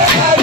Yeah.